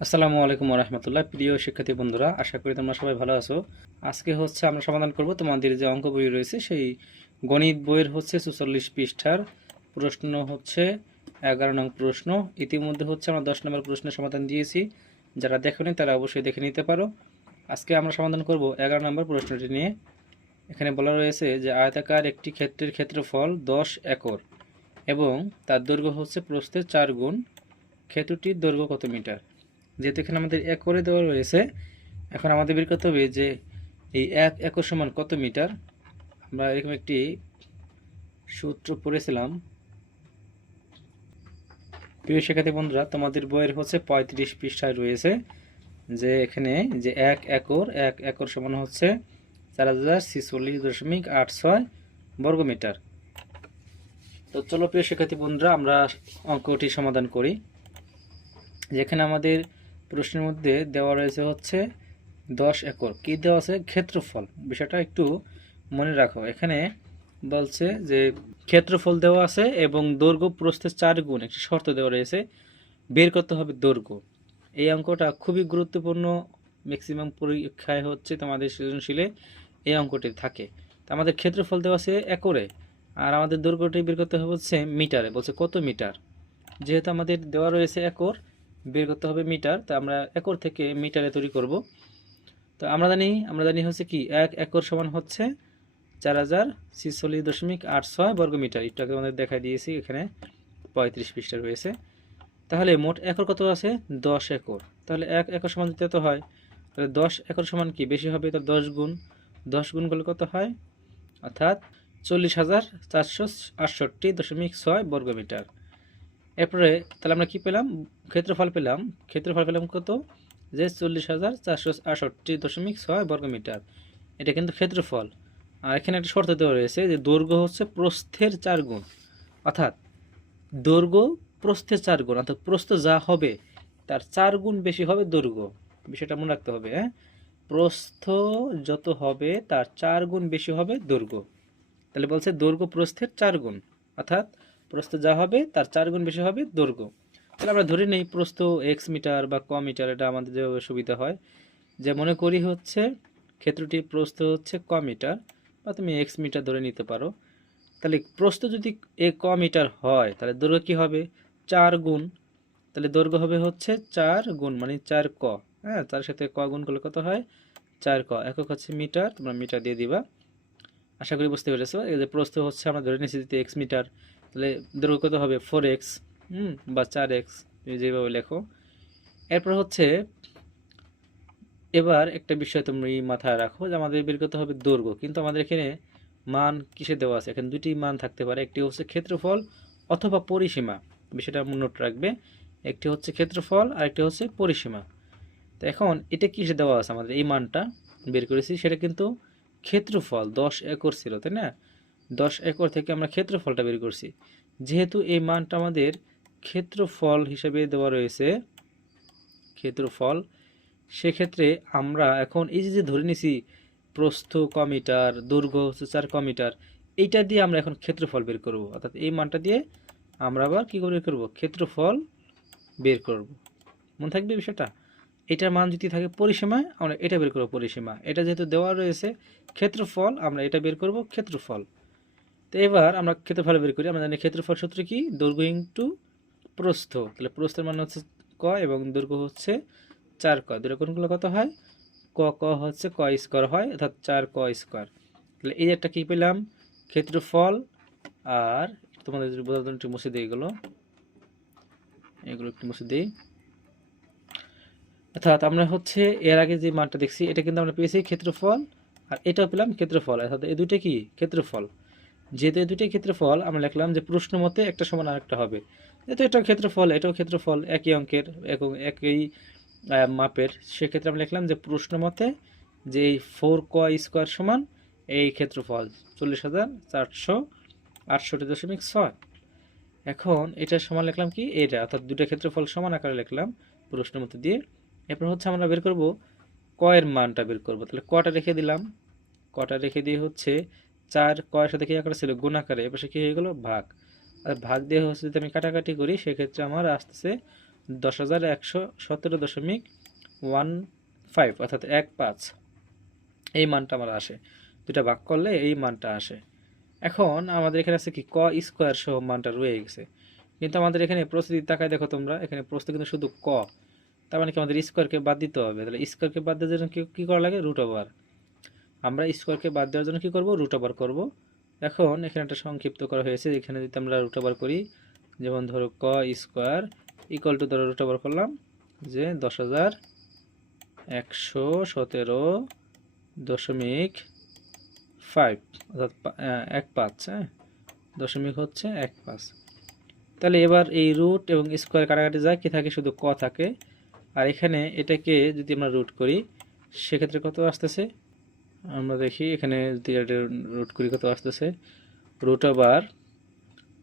আসসালামু আলাইকুম রহমতুল্লাহ প্রিয় শিক্ষার্থী বন্ধুরা, আশা করি তোমরা সবাই ভালো আছো। আজকে হচ্ছে আমরা সমাধান করব, তোমাদের যে অঙ্ক বই রয়েছে, সেই গণিত বইয়ের হচ্ছে চুচল্লিশ পৃষ্ঠার প্রশ্ন হচ্ছে এগারো নং প্রশ্ন। ইতিমধ্যে হচ্ছে আমরা দশ নম্বর প্রশ্নের সমাধান দিয়েছি। যারা দেখেনি, তারা অবশ্যই দেখে নিতে পারো। আজকে আমরা সমাধান করব এগারো নম্বর প্রশ্নটি নিয়ে। এখানে বলা রয়েছে যে আয়তাকার একটি ক্ষেত্রের ক্ষেত্রফল দশ একর এবং তার দৈর্ঘ্য হচ্ছে প্রস্থের চার গুণ। ক্ষেত্রটির দৈর্ঘ্য কত মিটার? যেহেতু এখানে আমাদের এক করে দেওয়া রয়েছে, এখন আমাদের বের করতে হবে যে এই এক একর সমান কত মিটার? আমরা এরকম একটি সূত্র পড়েছিলাম। প্রিয় শিক্ষার্থী বন্ধুরা, তোমাদের বইয়ের হচ্ছে পঁয়ত্রিশ পৃষ্ঠায় রয়েছে যে এখানে যে এক একর এক একর সমান হচ্ছে চার হাজার ছিচল্লিশ দশমিক আট ছয় বর্গমিটার তো চলো প্রিয় শিক্ষার্থী বন্ধুরা, আমরা অঙ্কটি সমাধান করি। যেখানে আমাদের প্রশ্নের মধ্যে দেওয়া রয়েছে হচ্ছে দশ একর। কি দেওয়া আছে? ক্ষেত্রফল। বিষয়টা একটু মনে রাখো। এখানে বলছে যে ক্ষেত্রফল দেওয়া আছে এবং দৈর্ঘ্য প্রস্থের চার গুণ, একটি শর্ত দেওয়া রয়েছে, বের করতে হবে দৈর্ঘ্য। এই অঙ্কটা খুবই গুরুত্বপূর্ণ। ম্যাক্সিমাম পরীক্ষায় হচ্ছে তোমাদের সৃজনশীলে এই অঙ্কটি থাকে। তো আমাদের ক্ষেত্রফল দেওয়া আছে একরে আর আমাদের দৈর্ঘ্যটি বের করতে হবে হচ্ছে মিটারে। বলছে কত মিটার? যেহেতু আমাদের দেওয়া রয়েছে একর বের করতে হবে মিটার, তো আমরা একর থেকে মিটারে তৈরি করব। তো আমরা জানি আমরা জানি হচ্ছে কি, এক একর সমান হচ্ছে চার হাজার ছিচল্লিশ দশমিক আট ছয় বর্গ মিটার। আগে আমাদের দেখা দিয়েছি, এখানে পঁয়ত্রিশ পৃষ্ঠা রয়েছে। তাহলে মোট একর কত আছে? দশ একর। তাহলে এক একর সমান দিতে তো হয়, তাহলে দশ একর সমান কি? বেশি হবে তো দশ গুণ। দশ গুণ করলে কত হয়? অর্থাৎ চল্লিশ হাজার চারশো আটষট্টি দশমিক ছয় বর্গ মিটার। এরপরে তাহলে আমরা কি পেলাম? ক্ষেত্রফল পেলাম। ক্ষেত্রফল পেলাম কত? যে চল্লিশ হাজার চারশো আটষট্টি দশমিক ছয় বর্গমিটার এটা কিন্তু ক্ষেত্রফল। আর এখানে একটা শর্ত দেওয়া রয়েছে যে দৈর্ঘ্য হচ্ছে প্রস্থের চার গুণ। অর্থাৎ দৈর্ঘ্য প্রস্থের চার গুণ, অর্থাৎ প্রস্থ যা হবে, তার চার গুণ বেশি হবে দৈর্ঘ্য। বিষয়টা মনে রাখতে হবে হ্যাঁ? প্রস্থ যত হবে, তার চার গুণ বেশি হবে দৈর্ঘ্য। তাহলে বলছে দৈর্ঘ্য প্রস্থের চার গুণ। অর্থাৎ প্রস্থ যা হবে, তার চার গুণ বেশি হবে দৈর্ঘ্য। তাহলে আমরা ধরে নেই প্রস্থ এক্স মিটার বা ক মিটার, এটা আমাদের যেভাবে সুবিধা হয়। যে মনে করি হচ্ছে ক্ষেত্রটির প্রস্থ হচ্ছে ক মিটার, বা তুমি এক্স মিটার ধরে নিতে পারো। তাহলে প্রস্থ যদি এ ক মিটার হয়, তাহলে দৈর্ঘ্য কী হবে? চার গুণ। তাহলে দৈর্ঘ্য হবে হচ্ছে চার গুণ মানে চার ক। হ্যাঁ তার সাথে ক গুণ করলে কত হয়? চার ক। একক হচ্ছে মিটার, তোমরা মিটার দিয়ে দিবা। আশা করি বুঝতে পেরেছ। এই যে প্রস্থ হচ্ছে, আমরা ধরে যদি এক্স মিটার তাহলে দৈর্ঘ্য কত হবে? Four X hmm. বা চার এক্স তুমি যেভাবে লেখো। এরপর হচ্ছে এবার একটা বিষয় তুমি মাথায় রাখো যে আমাদের বের করতে হবে দৈর্ঘ্য। কিন্তু আমাদের এখানে মান কিসে দেওয়া আছে? এখানে দুটি মান থাকতে পারে। একটি হচ্ছে ক্ষেত্রফল অথবা পরিসীমা। বিষয়টা নোট রাখবে। একটি হচ্ছে ক্ষেত্রফল আর একটি হচ্ছে পরিসীমা। তো এখন এটা কিসে দেওয়া আছে? আমাদের এই মানটা বের করেছি। সেটা কিন্তু ক্ষেত্রফল দশ একর ছিল তাই না? দশ একর থেকে আমরা ক্ষেত্রফলটা বের করছি। যেহেতু এই মানটা আমাদের ক্ষেত্রফল হিসেবে দেওয়া রয়েছে, ক্ষেত্রফল, সেক্ষেত্রে আমরা এখন এই যে যে ধরে নিছি প্রস্থ কমিটার মিটার, দৈর্ঘ্য হচ্ছে চার কমিটার এইটা দিয়ে আমরা এখন ক্ষেত্রফল বের করব। অর্থাৎ এই মানটা দিয়ে আমরা আবার কী করে করব? ক্ষেত্রফল বের করব। মনে থাকবে বিষয়টা? এটার মান যদি থাকে পরিসীমায় আমরা এটা বের করব পরিসীমা। এটা যেহেতু দেওয়া রয়েছে ক্ষেত্রফল, আমরা এটা বের করব ক্ষেত্রফল। তো এবার আমরা ক্ষেত্রফল বের করি। আমরা জানি ক্ষেত্রফল সূত্র কি? দৈর্ঘ্য ইন্টু প্রস্থ। তাহলে প্রস্থের মান হচ্ছে ক এবং দৈর্ঘ্য হচ্ছে চার ক। দৈর্ঘ্য কোনগুলো কত হয়? ক ক হচ্ছে ক স্কোয়ার হয়, অর্থাৎ চার ক স্কোয়ার। তাহলে এই একটা কী পেলাম? ক্ষেত্রফল আর তোমাদের জন্য একটু মুছে দিই এগুলো। এগুলো একটু মুছে দিই। অর্থাৎ আমরা হচ্ছে এর আগে যে মানটা দেখছি, এটা কিন্তু আমরা পেয়েছি ক্ষেত্রফল আর এটাও পেলাম ক্ষেত্রফল। অর্থাৎ এই দুইটা কি? ক্ষেত্রফল। যেহেতু এই দুইটাই ক্ষেত্রফল, আমরা লিখলাম যে প্রশ্ন মতে একটা সমান আরেকটা হবে। যেহেতু এটাও ক্ষেত্রফল এটাও ক্ষেত্রফল, একই অঙ্কের এবং একই মাপের, সেক্ষেত্রে আমরা লিখলাম যে প্রশ্ন মতে যে এই ফোর ক স্কোয়ার সমান এই ক্ষেত্রফল, চল্লিশ হাজার চারশো আটষট্টি দশমিক ছয়। এখন এটার সমান লিখলাম কি? এটা অর্থাৎ দুটো ক্ষেত্রফল সমান আকারে লিখলাম প্রশ্ন মতে দিয়ে। এরপর হচ্ছে আমরা বের করব কয়ের মানটা বের করব। তাহলে কটা রেখে দিলাম। কটা রেখে দিয়ে হচ্ছে চার কয়ের সাথে কি আকারে ছিল, গুণ আকারে। এবার কি হয়ে গেল? ভাগ। আর ভাগ দিয়ে হচ্ছে যদি আমি কাটাকাটি করি, সেক্ষেত্রে আমার আসতেছে দশ হাজার একশো সতেরো দশমিক ওয়ান ফাইভ, অর্থাৎ এক পাঁচ। এই মানটা আমার আসে। দুটা ভাগ করলে এই মানটা আসে। এখন আমাদের এখানে আছে কি? ক স্কোয়ার সহ মানটা রয়ে গেছে। কিন্তু আমাদের এখানে প্রস্তুতির তাকায় দেখো তোমরা, এখানে প্রস্তুতি কিন্তু শুধু ক। তার মানে কি আমাদের স্কোয়ারকে বাদ দিতে হবে। তাহলে স্কোয়ারকে বাদ দেওয়ার জন্য কি করা লাগে? Root over. আমরা স্কোয়ারকে বাদ দেওয়ার জন্য কী করব? রুট ওভার করব। এখন এখানে একটা সংক্ষিপ্ত করা হয়েছে। এখানে যদি আমরা রুট ওভার করি, যেমন ধরো ক স্কোয়ার ইকুয়াল টু ধরো রুট ওভার করলাম, যে দশ হাজার একশো সতেরো দশমিক ফাইভ অর্থাৎ এক পাঁচ হ্যাঁ? দশমিক হচ্ছে এক পাঁচ। তাহলে এবার এই রুট এবং স্কোয়ার কাটাকাটি যায় কি থাকে, শুধু ক থাকে। আর এখানে এটাকে যদি আমরা রুট করি, সেক্ষেত্রে কত আসতেছে? আমরা দেখি এখানে যদি এটা রুট করি কত আসতেছে। Root over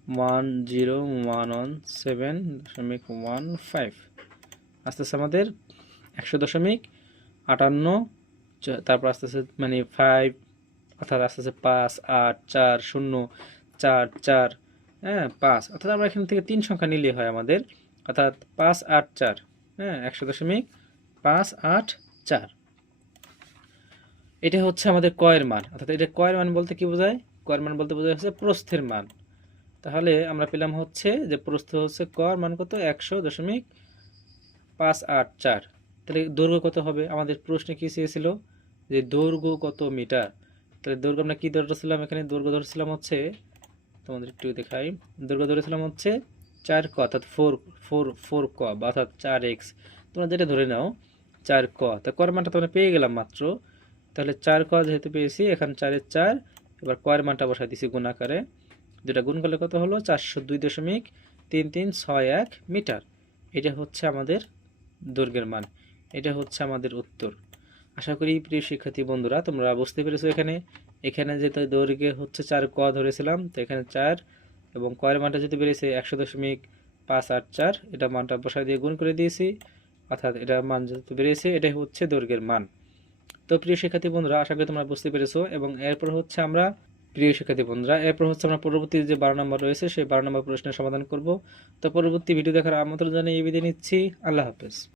one zero one one seven দশমিক ওয়ান ফাইভ আসতেছে আমাদের একশো দশমিক আটান্ন তারপর আসতেছে মানে ফাইভ অর্থাৎ আসতেছে পাঁচ, আট, চার, শূন্য, চার চার হ্যাঁ পাঁচ। অর্থাৎ আমরা এখান থেকে তিন সংখ্যা নিলে হয় আমাদের। অর্থাৎ পাঁচ, আট, চার হ্যাঁ একশো দশমিক পাঁচ, আট, চার। এটা হচ্ছে আমাদের কয়ের মান। অর্থাৎ এটা কয়ের মান বলতে কি বোঝায়? কয়ের মান বলতে বোঝায় হচ্ছে প্রস্থের মান। তাহলে আমরা পেলাম হচ্ছে যে প্রস্থ হচ্ছে কর মান কত? একশো দশমিক পাঁচ আট চার। তাহলে দৈর্ঘ্য কত হবে? আমাদের প্রশ্নে কি চেয়েছিল? যে দৈর্ঘ্য কত মিটার? তাহলে দৈর্ঘ্য আমরা কি ধরেছিলাম এখানে? দৈর্ঘ্য ধরেছিলাম হচ্ছে, তোমাদের একটু দেখাই। দৈর্ঘ্য ধরেছিলাম হচ্ছে চার ক, অর্থাৎ ফোর ফোর ফোর ক, বা অর্থাৎ চার এক্স। তোমরা যেটা ধরে নাও, চার ক। তা কর মানটা তোমরা পেয়ে গেলাম মাত্র তাহলে চার ক যেহেতু পেয়েছি, এখানে চারের চার, এবার কয়ের মানটা বসাই দিছি গুণ আকারে। যেটা গুণ করলে কত হলো? চারশো দুই দশমিক তিন তিন ছয় এক মিটার। এটা হচ্ছে আমাদের দৈর্ঘ্যের মান। এটা হচ্ছে আমাদের উত্তর। আশা করি প্রিয় শিক্ষার্থী বন্ধুরা, তোমরা বুঝতে পেরেছ এখানে। এখানে যেহেতু দৈর্ঘ্যে হচ্ছে চার ক ধরেছিলাম, তো এখানে চার এবং কয়ের মানটা যেহেতু বেড়েছে একশো দশমিক পাঁচ আট চার, এটা মানটা বসাই দিয়ে গুণ করে দিয়েছি। অর্থাৎ এটা মান যেহেতু বেড়েছে, এটাই হচ্ছে দৈর্ঘ্যের মান। তো প্রিয় শিক্ষার্থী বন্ধুরা, আশা করি তোমরা বুঝতে পেরেছ। এবং এরপর হচ্ছে আমরা, প্রিয় শিক্ষার্থী বন্ধুরা, এরপর হচ্ছে আমরা পরবর্তী যে বারো নম্বর রয়েছে, সেই বারো নম্বর প্রশ্নের সমাধান করব। তো পরবর্তী ভিডিও দেখার আমন্ত্রণ জানিয়ে বিদায় নিচ্ছি। আল্লাহ হাফেজ।